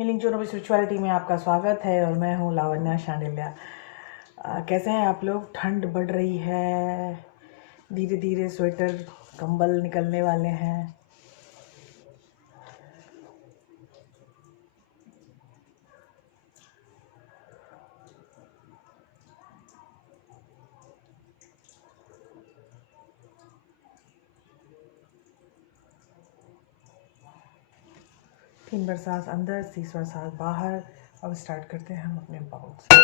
Healing zone of spirituality में आपका स्वागत है और मैं हूँ लावण्या शांडिल्या। कैसे हैं आप लोग? ठंड बढ़ रही है, धीरे धीरे स्वेटर कंबल निकलने वाले हैं। तीन बार सांस अंदर, 30 बार सांस बाहर। अब स्टार्ट करते हैं हम अपने बाउल से।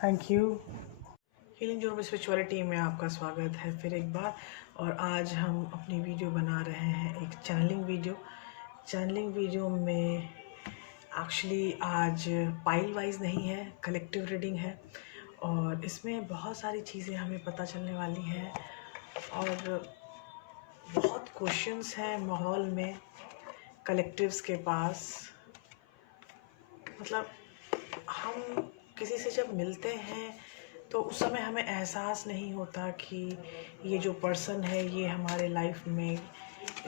Thank you. Healing zone of spirituality में आपका स्वागत है फिर एक बार। और आज हम अपनी वीडियो बना रहे हैं, एक चैनलिंग वीडियो में एक्चुअली आज पाइल वाइज नहीं है, कलेक्टिव रीडिंग है। और इसमें बहुत सारी चीज़ें हमें पता चलने वाली हैं और बहुत क्वेश्चंस हैं माहौल में, कलेक्टिव्स के पास। मतलब हम किसी से जब मिलते हैं तो उस समय हमें एहसास नहीं होता कि ये जो पर्सन है ये हमारे लाइफ में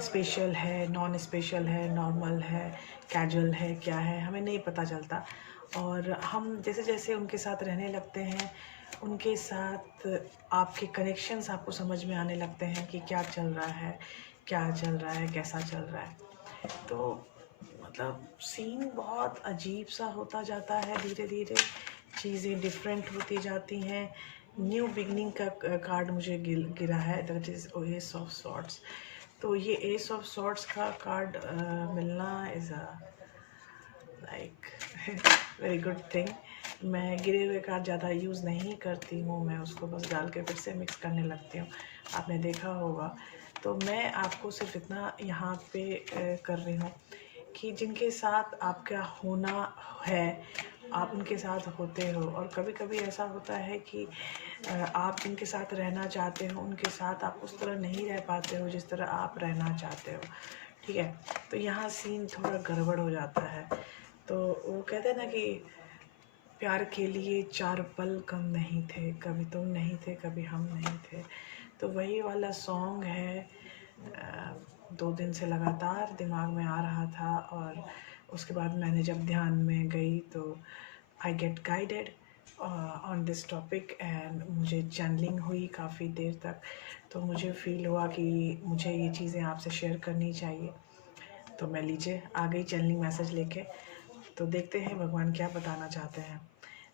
स्पेशल है, नॉन स्पेशल है, नॉर्मल है, कैजुअल है, क्या है, हमें नहीं पता चलता। और हम जैसे जैसे उनके साथ रहने लगते हैं, उनके साथ आपके कनेक्शंस आपको समझ में आने लगते हैं कि क्या चल रहा है, कैसा चल रहा है। तो मतलब सीन बहुत अजीब सा होता जाता है, धीरे धीरे चीज़ें डिफरेंट होती जाती हैं। न्यू बिगनिंग का कार्ड मुझे गिरा है, that is ace of swords. तो ये एस ऑफ सॉर्ट्स का कार्ड मिलना is a like very good thing. मैं गिरे हुए कार्ड ज़्यादा यूज़ नहीं करती हूँ, मैं उसको बस डाल के फिर से मिक्स करने लगती हूँ, आपने देखा होगा। तो मैं आपको सिर्फ इतना यहाँ पे कर रही हूँ कि जिनके साथ आपका होना है आप उनके साथ होते हो। और कभी कभी ऐसा होता है कि आप जिनके साथ रहना चाहते हो उनके साथ आप उस तरह नहीं रह पाते हो जिस तरह आप रहना चाहते हो, ठीक है। तो यहाँ सीन थोड़ा गड़बड़ हो जाता है। तो वो कहते हैं ना कि प्यार के लिए 4 पल कम नहीं थे, कभी तुम नहीं थे, कभी हम नहीं थे। तो वही वाला सॉन्ग है, 2 दिन से लगातार दिमाग में आ रहा था। और उसके बाद मैंने जब ध्यान में गई तो I get guided on this topic and मुझे चैनलिंग हुई काफ़ी देर तक। तो मुझे फील हुआ कि मुझे ये चीज़ें आपसे शेयर करनी चाहिए। तो मैं लीजिए आ गई चैनलिंग मैसेज लेके। तो देखते हैं भगवान क्या बताना चाहते हैं।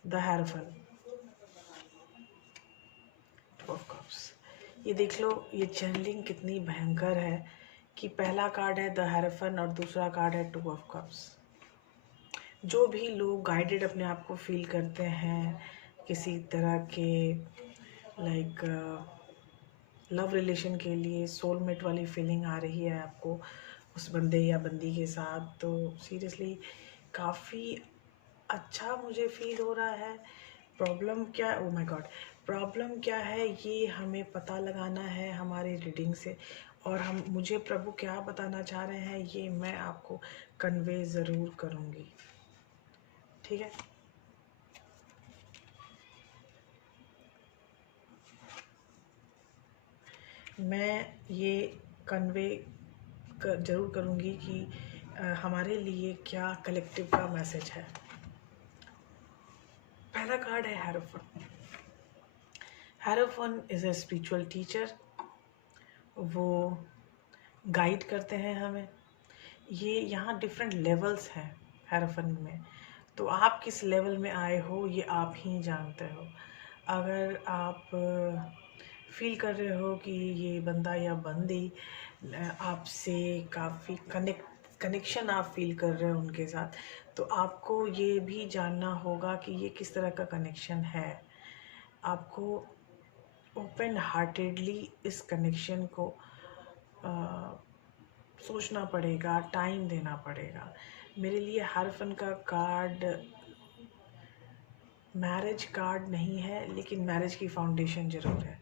The hierophant, 2 of cups. ये देख लो ये चैनलिंग कितनी भयंकर है कि पहला कार्ड है द हैरोफेंट और दूसरा कार्ड है 2 ऑफ कप्स। जो भी लोग गाइडेड अपने आप को फील करते हैं किसी तरह के लाइक लव रिलेशन के लिए, सोलमेट वाली फीलिंग आ रही है आपको उस बंदे या बंदी के साथ, तो सीरियसली काफ़ी अच्छा मुझे फील हो रहा है। प्रॉब्लम क्या है, ओ माय गॉड, प्रॉब्लम क्या है ये हमें पता लगाना है हमारी रीडिंग से। और मुझे प्रभु क्या बताना चाह रहे हैं ये मैं आपको कन्वे ज़रूर करूँगी, ठीक है। मैं ये कन्वे ज़रूर करूँगी कि हमारे लिए क्या कलेक्टिव का मैसेज है। पहला कार्ड है hierophant. Hierophant is a spiritual teacher. वो गाइड करते हैं हमें। ये यहाँ डिफरेंट लेवल्स हैं हैरोफन में, तो आप किस लेवल में आए हो ये आप ही जानते हो। अगर आप फील कर रहे हो कि ये बंदा या बंदी आपसे काफ़ी कनेक्शन आप फील कर रहे हो उनके साथ, तो आपको ये भी जानना होगा कि ये किस तरह का कनेक्शन है। आपको ओपन हार्टेडली इस कनेक्शन को सोचना पड़ेगा, टाइम देना पड़ेगा। मेरे लिए हैरोफन का कार्ड मैरिज कार्ड नहीं है, लेकिन मैरिज की फाउंडेशन ज़रूर है।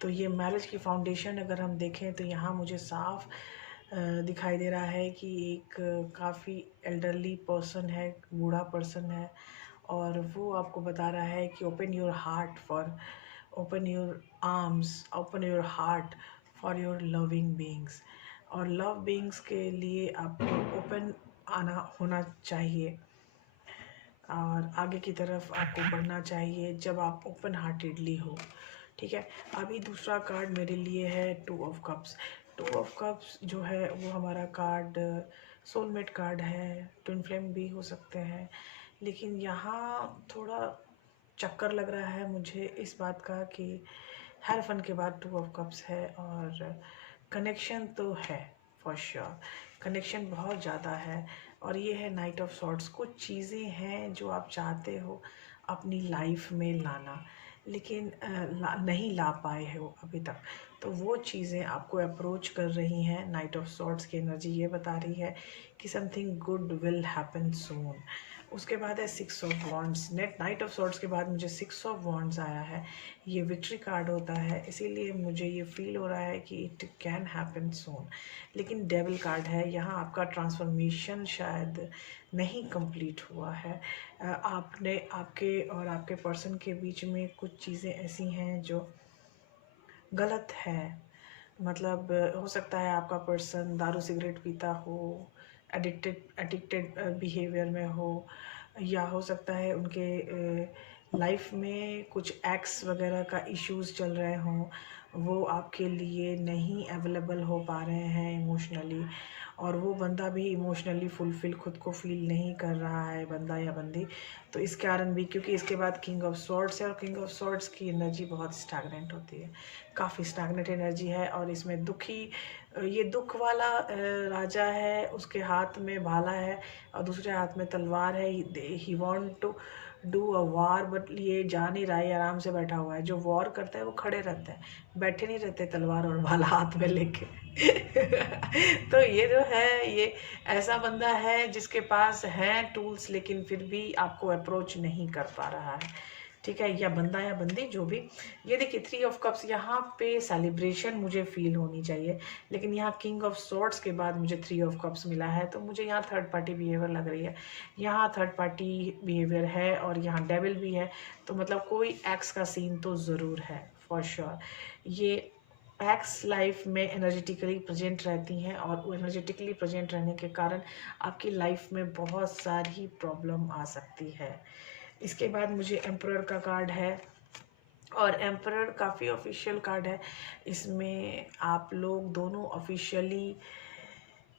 तो ये मैरिज की फाउंडेशन अगर हम देखें तो यहाँ मुझे साफ दिखाई दे रहा है कि एक काफ़ी एल्डरली पर्सन है, बूढ़ा पर्सन है, और वो आपको बता रहा है कि open your heart for, open your arms, open your heart for your loving beings. और लव बीइंग्स के लिए आपको ओपन आना होना चाहिए और आगे की तरफ आपको बढ़ना चाहिए जब आप ओपन हार्टेडली हो। ठीक है, अभी दूसरा कार्ड मेरे लिए है two of cups. Two of cups जो है वो हमारा कार्ड सोलमेट कार्ड है, ट्विन फ्लेम भी हो सकते हैं, लेकिन यहाँ थोड़ा चक्कर लग रहा है मुझे इस बात का कि हर फन के बाद टू ऑफ कप्स है और कनेक्शन तो है फॉर श्योर, कनेक्शन बहुत ज़्यादा है। और ये है नाइट ऑफ सॉर्ट्स। कुछ चीज़ें हैं जो आप चाहते हो अपनी लाइफ में लाना, लेकिन नहीं ला पाए हो अभी तक, तो वो चीज़ें आपको अप्रोच कर रही हैं। नाइट ऑफ सॉर्ट्स की एनर्जी ये बता रही है कि something good will happen soon. उसके बाद है six of wands. Knight of swords के बाद मुझे सिक्स ऑफ वॉन्ड्स आया है। ये विक्ट्री कार्ड होता है, इसीलिए मुझे ये फील हो रहा है कि इट कैन हैपन सून। लेकिन डेविल कार्ड है, यहाँ आपका ट्रांसफॉर्मेशन शायद नहीं कंप्लीट हुआ है। आपने आपके और आपके पर्सन के बीच में कुछ चीज़ें ऐसी हैं जो गलत है। मतलब हो सकता है आपका पर्सन दारू सिगरेट पीता हो, एडिक्टेड बिहेवियर में हो, या हो सकता है उनके लाइफ में कुछ एक्स वगैरह का इश्यूज चल रहे हों, वो आपके लिए नहीं अवेलेबल हो पा रहे हैं इमोशनली, और वो बंदा भी इमोशनली फुलफिल खुद को फील नहीं कर रहा है, बंदा या बंदी। तो इस कारण भी, क्योंकि इसके बाद किंग ऑफ सॉर्ड्स है और किंग ऑफ सॉर्ड्स की एनर्जी बहुत स्टैग्नेंट होती है, काफ़ी स्टैग्नेंट एनर्जी है। और इसमें दुखी, ये दुख वाला राजा है, उसके हाथ में भाला है और दूसरे हाथ में तलवार है। He want to do a war, but ये जा नहीं रहा है, आराम से बैठा हुआ है। जो वॉर करता है वो खड़े रहते हैं, बैठे नहीं रहते तलवार और भाला हाथ में लेके। तो ये जो है, ये ऐसा बंदा है जिसके पास हैं टूल्स, लेकिन फिर भी आपको अप्रोच नहीं कर पा रहा है। ठीक है, या बंदा या बंदी जो भी। ये देखिए थ्री ऑफ कप्स, यहाँ पे सेलिब्रेशन मुझे फील होनी चाहिए, लेकिन यहाँ किंग ऑफ सॉर्ड्स के बाद मुझे थ्री ऑफ कप्स मिला है, तो मुझे यहाँ थर्ड पार्टी बिहेवियर लग रही है। यहाँ थर्ड पार्टी बिहेवियर है और यहाँ डेविल भी है, तो मतलब कोई एक्स का सीन तो ज़रूर है फॉर श्योर। ये एक्स लाइफ में एनर्जेटिकली प्रेजेंट रहती हैं और वो एनर्जेटिकली प्रेजेंट रहने के कारण आपकी लाइफ में बहुत सारी प्रॉब्लम आ सकती है। इसके बाद मुझे एम्परर का कार्ड है, और एम्परर काफ़ी ऑफिशियल कार्ड है। इसमें आप लोग दोनों ऑफिशियली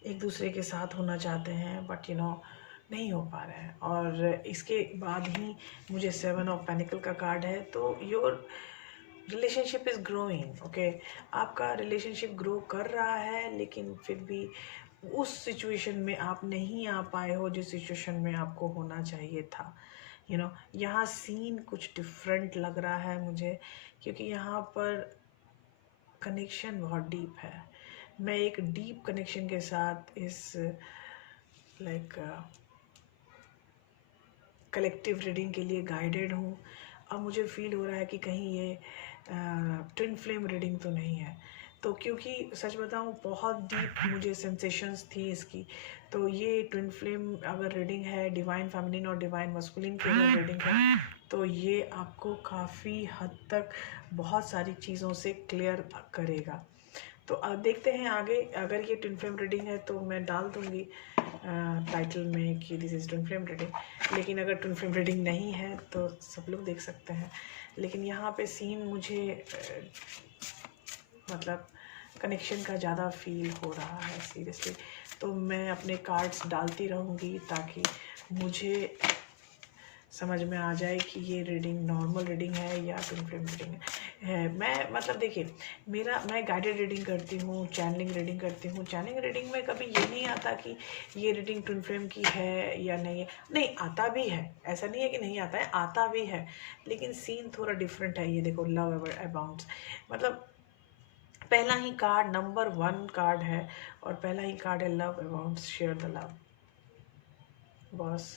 एक दूसरे के साथ होना चाहते हैं, बट नहीं हो पा रहे हैं। और इसके बाद ही मुझे सेवन ऑफ पेनिकल का कार्ड है। तो your relationship is growing, okay, आपका रिलेशनशिप ग्रो कर रहा है, लेकिन फिर भी उस सिचुएशन में आप नहीं आ पाए हो जिस सिचुएशन में आपको होना चाहिए था। यहाँ सीन कुछ डिफरेंट लग रहा है मुझे, क्योंकि यहाँ पर कनेक्शन बहुत डीप है। मैं एक डीप कनेक्शन के साथ इस कलेक्टिव रीडिंग के लिए गाइडेड हूँ। अब मुझे फील हो रहा है कि कहीं ये ट्विन फ्लेम रीडिंग तो नहीं है। तो क्योंकि सच बताऊँ बहुत डीप मुझे सेंसेशंस थी इसकी, तो ये ट्विन फ्लेम अगर रीडिंग है, डिवाइन फेमिनिन और डिवाइन मस्कुलिन की अगर रीडिंग है, तो ये आपको काफ़ी हद तक बहुत सारी चीज़ों से क्लियर करेगा। तो अब देखते हैं आगे। अगर ये ट्विन फ्लेम रीडिंग है तो मैं डाल दूँगी टाइटल में कि this is twin flame reading, लेकिन अगर ट्विन फ्लेम रीडिंग नहीं है तो सब लोग देख सकते हैं। लेकिन यहाँ पे सीन मुझे मतलब कनेक्शन का ज़्यादा फील हो रहा है सीरियसली। तो मैं अपने कार्ड्स डालती रहूँगी ताकि मुझे समझ में आ जाए कि ये रीडिंग नॉर्मल रीडिंग है या ट्विन फ्लेम रीडिंग है। मैं मतलब देखिए, मैं गाइडेड रीडिंग करती हूँ, चैनलिंग रीडिंग करती हूँ। चैनलिंग रीडिंग में कभी ये नहीं आता कि ये रीडिंग ट्विन फ्लेम की है या नहीं है। नहीं, आता भी है, ऐसा नहीं है कि नहीं आता है, आता भी है, लेकिन सीन थोड़ा डिफरेंट है। ये देखो, लव अबाउंड्स, मतलब पहला ही कार्ड नंबर 1 कार्ड है और पहला ही कार्ड है love abounds, share the love. Boss,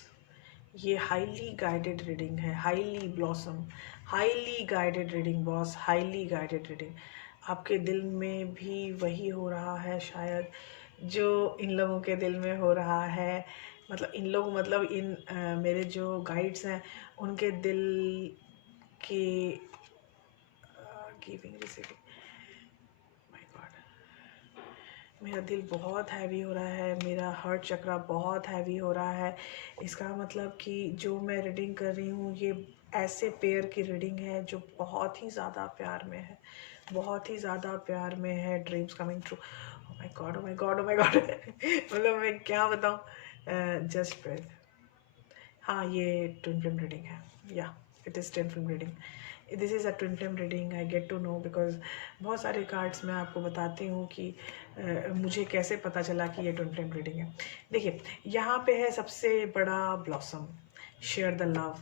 ये हाईली गाइडेड रीडिंग है, highly blossom, highly guided reading boss, highly guided reading. आपके दिल में भी वही हो रहा है शायद जो इन लोगों के दिल में हो रहा है। मतलब इन लोग, मतलब मेरे जो गाइड्स हैं उनके दिल के गिविंग रिसीविंग, माय गॉड, मेरा दिल बहुत हैवी हो रहा है, मेरा हार्ट चक्रा बहुत हैवी हो रहा है। इसका मतलब कि जो मैं रीडिंग कर रही हूँ ये ऐसे पेयर की रीडिंग है जो बहुत ही ज़्यादा प्यार में है, बहुत ही ज़्यादा प्यार में है। Dreams coming true, oh my God, oh my God, oh my God मतलब मैं क्या बताऊँ। Just breathe. हाँ, ये ट्विन फ्लेम रीडिंग है, या it is twin flame reading. This is a twin flame reading, I get to know because बहुत सारे कार्ड्स मैं आपको बताती हूँ कि मुझे कैसे पता चला कि ये ट्विन फ्लेम रीडिंग है। देखिए, यहाँ पे है सबसे बड़ा ब्लॉसम, शेयर द लव,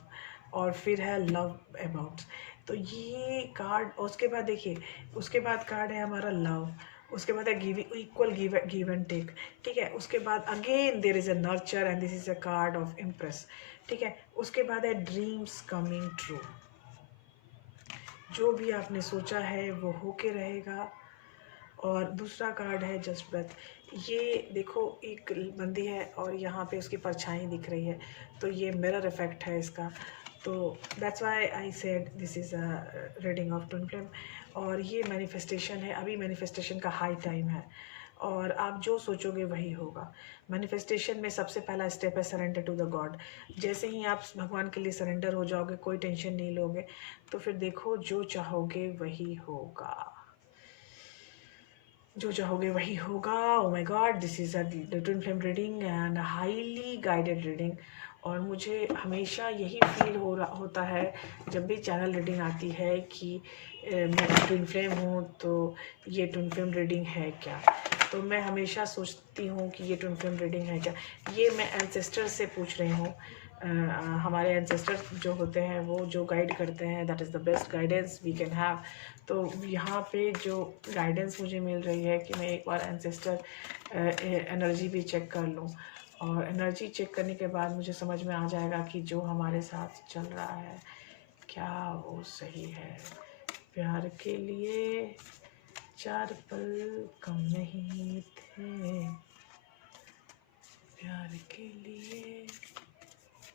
और फिर है लव अबाउट। तो ये कार्ड, उसके बाद देखिए, उसके बाद कार्ड है हमारा लव, उसके बाद है giving, equal give and take, ठीक है। उसके बाद again there is a nurture and this is a card of impress, ठीक है। उसके बाद है ड्रीम्स कमिंग ट्रू, जो भी आपने सोचा है वो होके रहेगा। और दूसरा कार्ड है जस्ट ब्रेथ। ये देखो, एक बंदी है और यहाँ पे उसकी परछाई दिख रही है, तो ये मिरर इफेक्ट है इसका। तो that's why I said this is a reading of twin flame. और ये मैनिफेस्टेशन है, अभी मैनिफेस्टेशन का हाई टाइम है और आप जो सोचोगे वही होगा। मैनिफेस्टेशन में सबसे पहला स्टेप है सरेंडर टू द गॉड। जैसे ही आप भगवान के लिए सरेंडर हो जाओगे, कोई टेंशन नहीं लोगे, तो फिर देखो जो चाहोगे वही होगा, जो चाहोगे वही होगा। ओ my God, this is a twin flame reading and highly guided reading. और मुझे हमेशा यही फील होता है जब भी चैनल रीडिंग आती है कि मैं ट्विन फ्लेम हूँ, तो ये ट्विन फ्लेम रीडिंग है क्या। तो मैं हमेशा सोचती हूँ कि ये ट्विन फ्लेम रीडिंग है क्या। ये मैं एंसेस्टर से पूछ रही हूँ। हमारे एंसेस्टर जो होते हैं वो जो गाइड करते हैं, that is the best guidance we can have. तो यहाँ पे जो गाइडेंस मुझे मिल रही है कि मैं एक बार एंसेस्टर एनर्जी भी चेक कर लूँ, और एनर्जी चेक करने के बाद मुझे समझ में आ जाएगा कि जो हमारे साथ चल रहा है क्या वो सही है। प्यार के लिए 4 पल कम नहीं थे, प्यार के लिए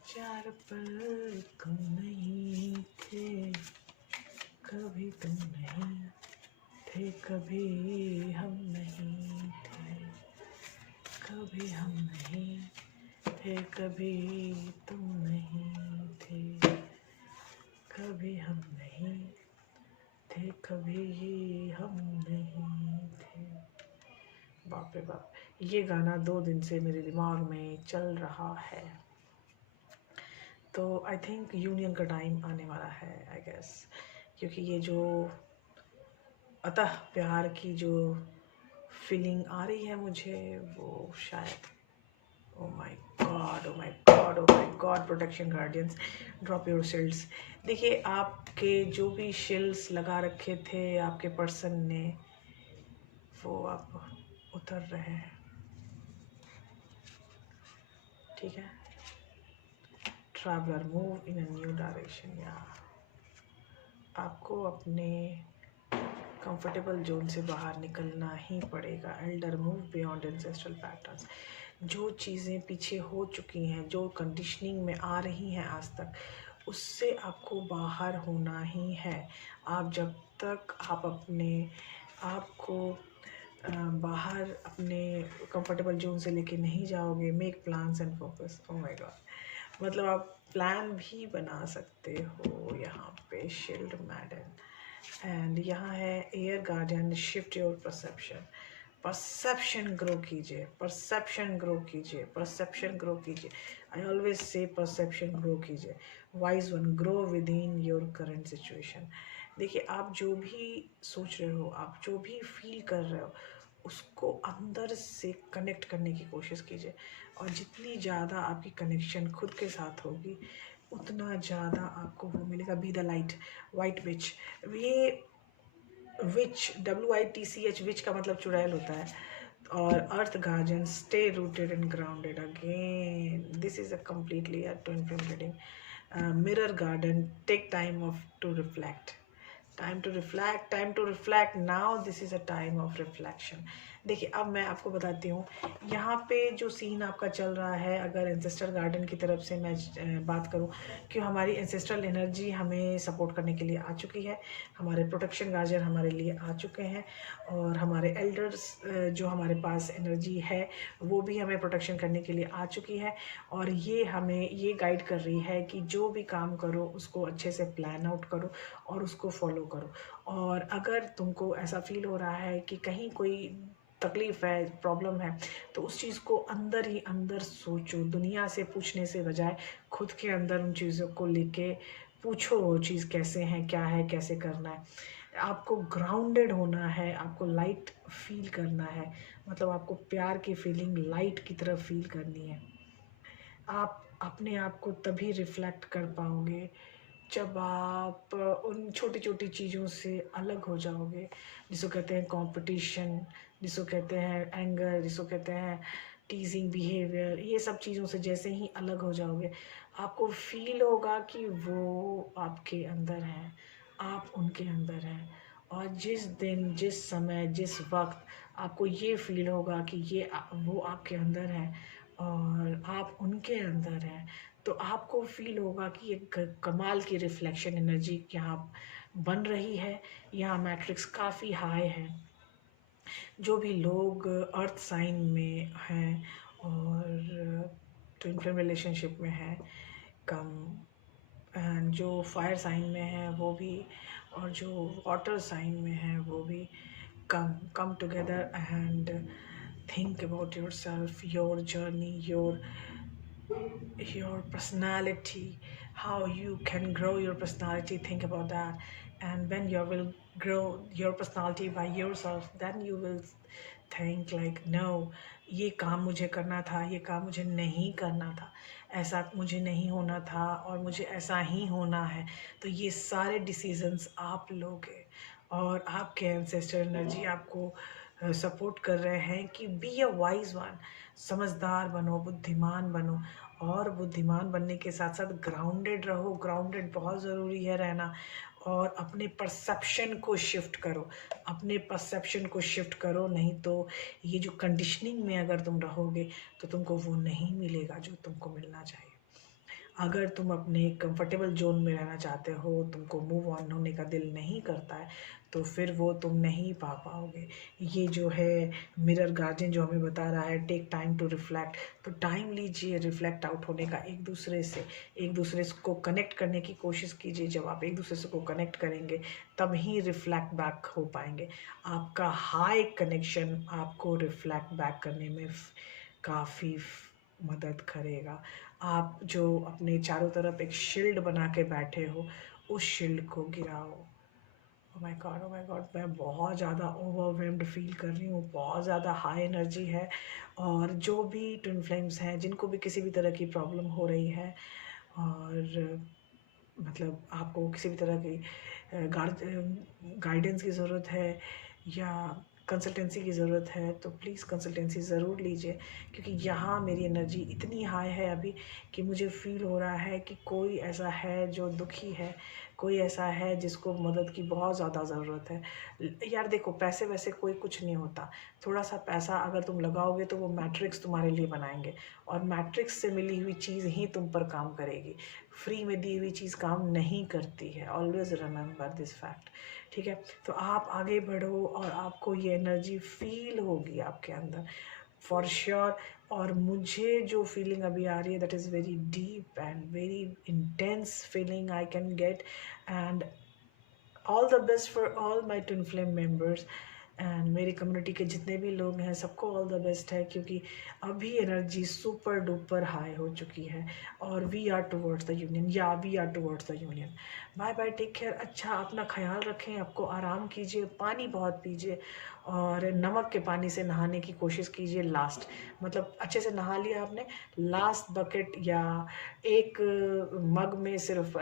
4 पल कम नहीं थे, कभी तुम नहीं थे, कभी हम नहीं थे, कभी हम नहीं थे, कभी तुम नहीं थे, कभी हम नहीं थे, कभी हम नहीं थे। बाप रे बाप, ये गाना 2 दिन से मेरे दिमाग में चल रहा है। तो आई थिंक यूनियन का टाइम आने वाला है, आई गेस, क्योंकि ये जो अतः प्यार की जो फीलिंग आ रही है मुझे, वो शायद, ओ my God, oh my God, oh my God, protection guardians, drop your shields. देखिए, आपके जो भी शील्ड्स लगा रखे थे आपके पर्सन ने, वो अब उतर रहे हैं, ठीक है। Traveller move in a new direction, या आपको अपने कंफर्टेबल जोन से बाहर निकलना ही पड़ेगा। Elder move beyond ancestral patterns. जो चीज़ें पीछे हो चुकी हैं, जो कंडीशनिंग में आ रही हैं आज तक, उससे आपको बाहर होना ही है। आप जब तक आप अपने आप को बाहर अपने कंफर्टेबल जोन से लेके नहीं जाओगे। Make plans and focus. Oh my God, मतलब आप प्लान भी बना सकते हो। यहाँ पे शील्ड मैडन एंड यहाँ है air garden. Shift your perception. Perception grow कीजिए, परसेप्शन ग्रो कीजिए, परसेप्शन ग्रो कीजिए। I always say perception grow कीजिए। Wise one, grow within your current situation. देखिए, आप जो भी सोच रहे हो, आप जो भी फील कर रहे हो, उसको अंदर से कनेक्ट करने की कोशिश कीजिए। और जितनी ज़्यादा आपकी कनेक्शन खुद के साथ होगी, उतना ज़्यादा आपको वो मिलेगा। बी द लाइट, वाइट विच। ये विच, WITCH, विच का मतलब चुड़ैल होता है। और earth garden, stay rooted and grounded. Again this is a completely a twin flame reading. Mirror garden, take time off to reflect. Time to reflect, time to reflect. Now this is a time of reflection. देखिए, अब मैं आपको बताती हूँ यहाँ पे जो scene आपका चल रहा है। अगर एंसेस्टर गार्डन की तरफ से मैं बात करूँ कि हमारी एंसेस्ट्रल एनर्जी हमें सपोर्ट करने के लिए आ चुकी है, हमारे प्रोटेक्शन गार्जियन हमारे लिए आ चुके हैं, और हमारे एल्डर्स जो हमारे पास एनर्जी है वो भी हमें प्रोटेक्शन करने के लिए आ चुकी है। और ये हमें ये गाइड कर रही है कि जो भी काम करो उसको अच्छे से प्लान आउट करो और उसको फॉलो करो। और अगर तुमको ऐसा फील हो रहा है कि कहीं कोई तकलीफ़ है, प्रॉब्लम है, तो उस चीज़ को अंदर ही अंदर सोचो। दुनिया से पूछने से बजाय खुद के अंदर उन चीज़ों को लेके पूछो, वो चीज़ कैसे है, क्या है, कैसे करना है। आपको ग्राउंडेड होना है, आपको लाइट फील करना है। मतलब आपको प्यार की फीलिंग लाइट की तरफ फील करनी है। आप अपने आप को तभी रिफ्लेक्ट कर पाओगे जब आप उन छोटी छोटी चीज़ों से अलग हो जाओगे, जिसको कहते हैं कंपटीशन, जिसको कहते हैं एंगर, जिसको कहते हैं टीजिंग बिहेवियर। ये सब चीज़ों से जैसे ही अलग हो जाओगे, आपको फील होगा कि वो आपके अंदर हैं, आप उनके अंदर हैं। और जिस दिन, जिस समय, जिस वक्त आपको ये फील होगा कि वो आपके अंदर हैं और आप उनके अंदर हैं, तो आपको फील होगा कि एक कमाल की रिफ्लेक्शन एनर्जी यहाँ बन रही है। यहाँ मैट्रिक्स काफ़ी हाई है। जो भी लोग अर्थ साइन में हैं और ट्विन फ्लेम रिलेशनशिप में हैं, कम, एंड जो फायर साइन में है वो भी, और जो वाटर साइन में है वो भी, come together and think about yourself, your journey, your personality, how you can grow your personality. Think about that. And when you will grow your personality by yourself, then you will think like, no, ये काम मुझे करना था, ये काम मुझे नहीं करना था, ऐसा मुझे नहीं होना था और मुझे ऐसा ही होना है। तो ये सारे डिसीजंस आप लोगे और आपके एंसेस्टर एनर्जी आपको सपोर्ट कर रहे हैं कि बी अ वाइज वन। समझदार बनो, बुद्धिमान बनो, और बुद्धिमान बनने के साथ साथ ग्राउंडेड रहो। ग्राउंडेड बहुत ज़रूरी है रहना। और अपने परसेप्शन को शिफ्ट करो, अपने परसेप्शन को शिफ्ट करो। नहीं तो ये जो कंडीशनिंग में अगर तुम रहोगे तो तुमको वो नहीं मिलेगा जो तुमको मिलना चाहिए। अगर तुम अपने कंफर्टेबल जोन में रहना चाहते हो, तुमको मूव ऑन होने का दिल नहीं करता है, तो फिर वो तुम नहीं पा पाओगे। ये जो है मिरर गार्जियन जो हमें बता रहा है, टेक टाइम टू रिफ्लेक्ट, तो टाइम लीजिए रिफ्लेक्ट आउट होने का। एक दूसरे से, एक दूसरे को कनेक्ट करने की कोशिश कीजिए। जब आप एक दूसरे से को कनेक्ट करेंगे तब ही रिफ्लेक्ट बैक हो पाएंगे। आपका हाई कनेक्शन आपको रिफ्लेक्ट बैक करने में काफ़ी मदद करेगा। आप जो अपने चारों तरफ एक शील्ड बना के बैठे हो, उस शील्ड को गिराओ। Oh my god, oh my god, मैं बहुत ज़्यादा ओवरवेल्म्ड फील कर रही हूँ। बहुत ज़्यादा हाई एनर्जी है। और जो भी ट्विन फ्लेम्स हैं, जिनको भी किसी भी तरह की प्रॉब्लम हो रही है, और मतलब आपको किसी भी तरह की गाइडेंस की ज़रूरत है या कंसल्टेंसी की ज़रूरत है, तो प्लीज़ कंसल्टेंसी ज़रूर लीजिए। क्योंकि यहाँ मेरी एनर्जी इतनी हाई है अभी कि मुझे फ़ील हो रहा है कि कोई ऐसा है जो दुखी है, कोई ऐसा है जिसको मदद की बहुत ज़्यादा ज़रूरत है। यार देखो, पैसे वैसे कोई कुछ नहीं होता। थोड़ा सा पैसा अगर तुम लगाओगे तो वो मैट्रिक्स तुम्हारे लिए बनाएंगे, और मैट्रिक्स से मिली हुई चीज़ ही तुम पर काम करेगी। फ्री में दी हुई चीज़ काम नहीं करती है, ऑलवेज रिमेंबर दिस फैक्ट। ठीक है, तो आप आगे बढ़ो और आपको ये एनर्जी फील होगी आपके अंदर फॉर श्योर। और मुझे जो फीलिंग अभी आ रही है that is very deep and very intense feeling I can get. And all the best for all my twin flame members and मेरी कम्युनिटी के जितने भी लोग हैं सबको ऑल द बेस्ट है, क्योंकि अभी एनर्जी सुपर डुपर हाई हो चुकी है और we are towards the union, या we are towards the union. Bye bye, take care. अच्छा, अपना ख्याल रखें, आपको आराम कीजिए, पानी बहुत पीजिए और नमक के पानी से नहाने की कोशिश कीजिए। लास्ट मतलब अच्छे से नहा लिया आपने, लास्ट बकेट या एक मग में सिर्फ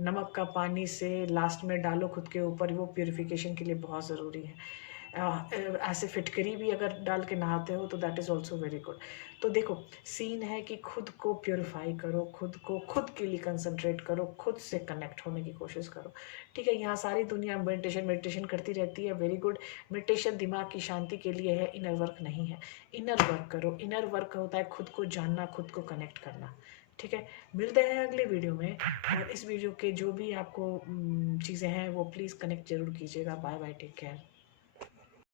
नमक का पानी से लास्ट में डालो खुद के ऊपर, वो प्योरिफिकेशन के लिए बहुत ज़रूरी है। ऐसे फिटकरी भी अगर डाल के नहाते हो तो that is also very good. तो देखो, सीन है कि खुद को प्योरीफाई करो, खुद को खुद के लिए कंसंट्रेट करो, खुद से कनेक्ट होने की कोशिश करो। ठीक है, यहाँ सारी दुनिया मेडिटेशन करती रहती है, वेरी गुड। मेडिटेशन दिमाग की शांति के लिए है, इनर वर्क नहीं है। इनर वर्क करो, इनर वर्क होता है खुद को जानना, खुद को कनेक्ट करना। ठीक है, मिलते हैं अगले वीडियो में। और इस वीडियो के जो भी आपको चीज़ें हैं वो प्लीज़ कनेक्ट जरूर कीजिएगा। Bye bye, take care.